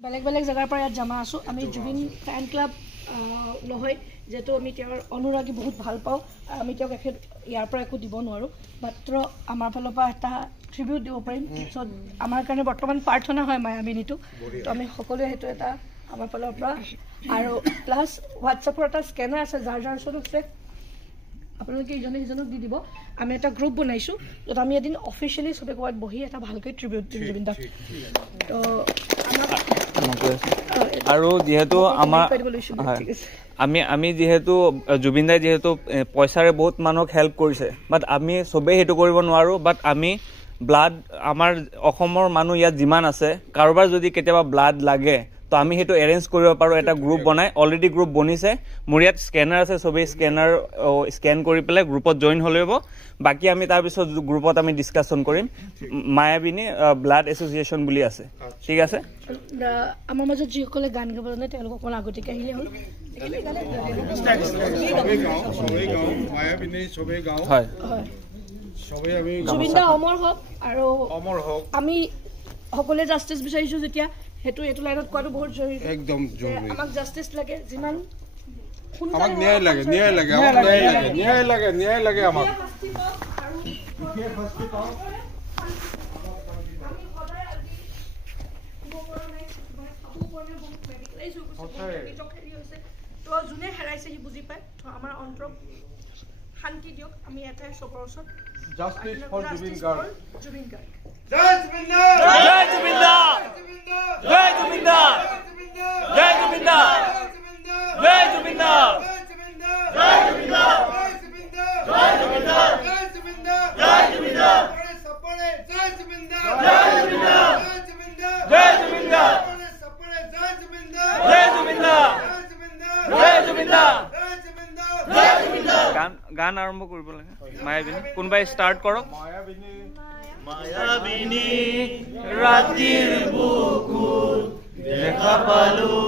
বেলেগ বেলেগ জেগাৰ পৰা ইয়াত জমা আছোঁ আমি জুবিন ফেন ক্লাব নহয় যেহেতু আমি তেওঁৰ অনুৰাগী বহুত ভাল পাওঁ আমি তেওঁক ইয়াৰ পৰা একো দিব নোৱাৰোঁ মাত্ৰ আমাৰ ফালৰ পৰা এটা ট্ৰিবিউট দিব পাৰিম চ' আমাৰ কাৰণে বৰ্তমান প্ৰাৰ্থনা হয় মায়াবিনীটো তো আমি সকলোৱে সেইটো এটা আমাৰ ফালৰ পৰা আৰু প্লাছ হোৱাটছএপৰ এটা স্কেনাৰ আছে যাৰ যাৰ ওচৰত আছে আপোনালোকে ইজনে সিজনক দি দিব আমি এটা গ্ৰুপ বনাইছোঁ য'ত আমি এদিন অফিচিয়েলি চবে ক'ৰবাত বহি এটা ভালকৈ ট্ৰিবিউট দিম জুবিন দাক তো আৰু যেহেতু আমাৰ আমি যেহেতু জুবিন দাই যেহেতু পইচাৰে বহুত মানুহক হেল্প কৰিছে বাট আমি চবেই সেইটো কৰিব নোৱাৰোঁ বাট আমি ব্লাড আমাৰ অসমৰ মানুহ ইয়াত যিমান আছে কাৰোবাৰ যদি কেতিয়াবা ব্লাড লাগে তো আমি সেইটো এৰেঞ্জ কৰিব পাৰোঁ এটা গ্ৰুপ বনাই অলৰেডি গ্ৰুপ বনিছে মোৰ ইয়াত স্কেনাৰ আছে চবেই স্কেনাৰ স্কেন কৰি পেলাই গ্ৰুপত জইন হ'লে হ'ব বাকী আমি তাৰপিছত গ্ৰুপত আমি ডিছকাশ্যন কৰিম মায়াবিনী ব্লাড এছ'চিয়েশ্যন বুলি আছে ঠিক আছে আমাৰ মাজত যিসকলে গান গাব জানে তেওঁলোকক অকণ আগতীয়াকৈ আহিলে হ'ল হয় জুবিন দা অমৰ হওক আৰু আমি সকলোৱে জাষ্টিচ বিচাৰিছোঁ যেতিয়া সেইটো এইটো লাইনত কোৱাটো বহুত জৰুৰী একদম জৰুৰী আমাক জাষ্টিচ লাগে যিমান আমাক ন্যায় লাগে ন্যায় লাগে আমাক ন্যায় লাগে ন্যায় লাগে ন্যায় লাগে আমাক তো যোনে হেৰাইছে সি বুজি পায় তো আমাৰ অন্তৰক শান্তি দিয়ক আমি এটাই চবৰ ওচৰত জাষ্টিচ ফৰ জুবিন গাৰ্গ জুবিন গাৰ্গ জয় জুবিন দা জয় জুবিন দা জয় জুবিন দা জয় জুবিন দা জয় জুবিন দা জয় জুবিন দা জয় জুবিন দা জয় জুবিন দা জয় জুবিন দা সপৰে জয় জুবিন দা জয় জুবিন দা জয় জুবিন দা জয় জুবিন দা সপৰে জয় জুবিন দা জয় জুবিন দা জয় জুবিন দা জয় জুবিন দা গান আৰম্ভ কৰিব লাগে মায়াবিনী কোনোবাই ষ্টাৰ্ট কৰক মায়াবিনী ৰাতিৰ বুকুত দেখা পালো